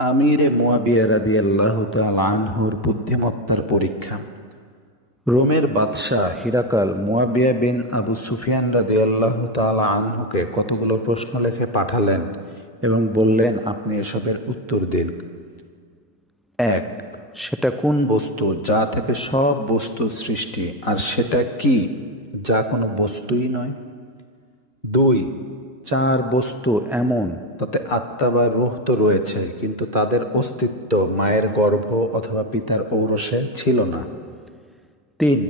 আমিরে মুয়াবিয়া রাদিয়াল্লাহু তাআলা আনহুর বুদ্ধিমত্তার পরীক্ষা। রোমের বাদশাহ হিরাকাল মুয়াবিয়া বিন আবু সুফিয়ান রাদিয়াল্লাহু তাআলা আনহুকে কতগুলো প্রশ্ন লিখে পাঠালেন এবং বললেন, আপনি এসবের উত্তর দিন। 1. সেটা কোন বস্তু যা থেকে সব বস্তু সৃষ্টি, আর সেটা কি যা কোনো বস্তুই নয়? 2. 4 বস্তু এমন তাতে আত্মা বা রূহ তো রয়েছে, কিন্তু তাদের অস্তিত্ব মায়ের গর্ভ অথবা পিতার ঔরসে ছিল না। 3.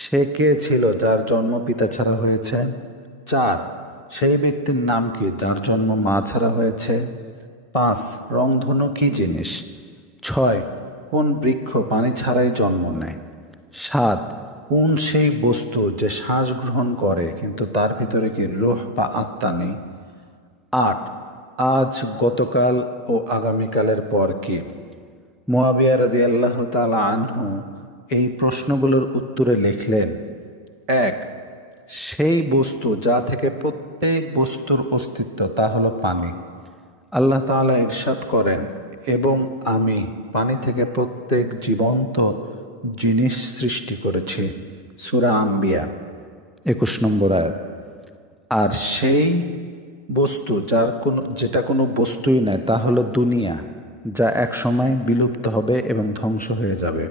সে কে ছিল যার জন্ম পিতা ছাড়া হয়েছে? 4. সেই ব্যক্তির নাম কি যার জন্ম মা ছাড়া হয়েছে? 5. রংধনু কি জিনিস? 6. কোন বৃক্ষ পানি ছাড়াই জন্ম নেয়? 7. কোন সেই বস্তু যে শ্বাস গ্রহণ করে কিন্তু তার ভিতরে কি রূহ বা আত্মা নেই? 8. আজ, গতকাল ও আগামীকালের পর কি? মুয়াবিয়া রাদিয়াল্লাহু তাআলা আনহু এই প্রশ্নগুলোর উত্তরে লিখলেন, 1. সেই বস্তু যা থেকে প্রত্যেক বস্তুর অস্তিত্ব তা হলো পানি। আল্লাহ তাআলা ইরশাদ করেন, এবং আমি পানি থেকে প্রত্যেক জীবন্ত জিনিস সৃষ্টি করেছি। সূরা আম্বিয়া 21 নম্বর আয়াত। আর সেই বস্তু যেটা কোনো বস্তুই নয় তা হলো দুনিয়া, যা এক সময় বিলুপ্ত হবে এবং ধ্বংস হয়ে যাবে।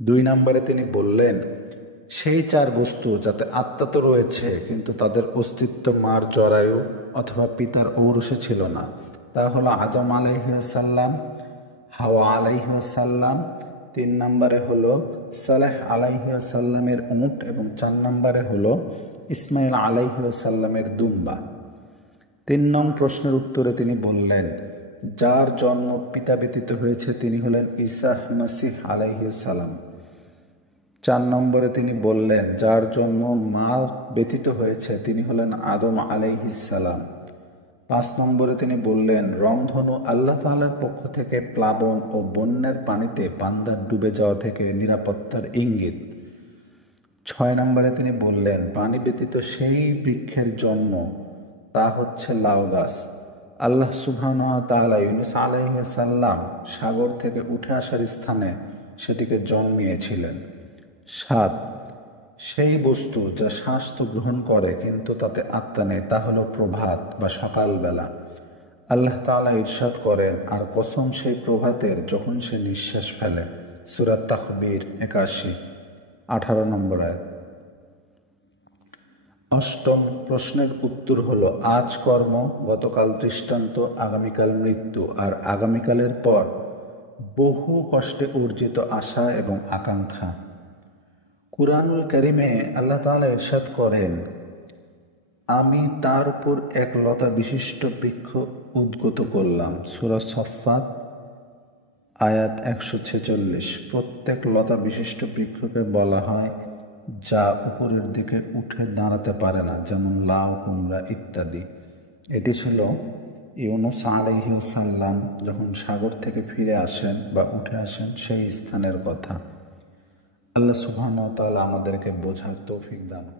2 নম্বরে তিনি বললেন, সেই 4 বস্তু যাতে আত্মা তো রয়েছে কিন্তু তাদের অস্তিত্ব মার জরায়ু অথবা পিতার ঔরসে ছিল না, তা হলো আদম আলাইহিসসালাম, হাওয়া আলাইহিসসালাম। 3 নম্বরে হলো সালেহ আলাইহিসসালামের উট এবং 4 নম্বরে হলো ইসমাইল আলাইহিসসালামের দুম্বা। 3 নং প্রশ্নের উত্তরে তিনি বললেন, যার জন্ম পিতা ব্যতীত হয়েছে তিনি হলেন ঈসা মাসীহ আলাইহিসসালাম। 4 নম্বরে তিনি বললেন, যার জন্ম মা ব্যতীত হয়েছে তিনি হলেন আদম আলাইহিসসালাম। 5 নম্বরে তিনি বললেন, রংধনু আল্লাহ তাআলার পক্ষ থেকে প্লাবন ও বন্যার পানিতে বান্দার ডুবে যাওয়া থেকে নিরাপত্তার ইঙ্গিত। 6 নম্বরে তিনি বললেন, পানি ব্যতীত সেই বৃক্ষের জন্ম, তা হচ্ছে লাউ গাছ। আল্লাহ সুবহানাহু ওয়া তাআলা ইউনূস আলাইহিসসালাম সাগর থেকে উঠে আসার স্থানে সেটিকে জন্মিয়েছিলেন। 7. সেই বস্তু যা শ্বাস তো গ্রহণ করে কিন্তু তাতে আত্মা নেই, তা হলো প্রভাত বা সকালবেলা। আল্লাহ তাআলা ইরশাদ করেন, আর কসম সেই প্রভাতের যখন সে নিঃশ্বাস ফেলে। সূরা তাকবীর 81 18 নম্বর আয়াত। 8ম প্রশ্নের উত্তর হলো, আজ কর্ম, গতকাল দৃষ্টান্ত, আগামীকাল মৃত্যু, আর আগামীকালের পর বহু কষ্টে অর্জিত আশা এবং আকাঙ্ক্ষা। কুরআনুল কারীমে আল্লাহ তাআলা ইরশাদ করেন, আমি তার উপর এক লতা বিশিষ্ট বৃক্ষ উদ্গত করলাম। সূরা সফফাত আয়াত 146। প্রত্যেক লতা বিশিষ্ট বৃক্ষকে বলা হয় যা উপরের দিকে উঠে দাঁড়াতে পারে না, যেমন লাউ, কুমড়া ইত্যাদি। এটি ছিল ইউনূস আলাইহিসসালাম যখন সাগর থেকে ফিরে আসেন বা উঠে আসেন সেই স্থানের কথা। আল্লাহ সুবহানাহু ওয়া তাআলা আমাদেরকে বোঝার তৌফিক দান করুন।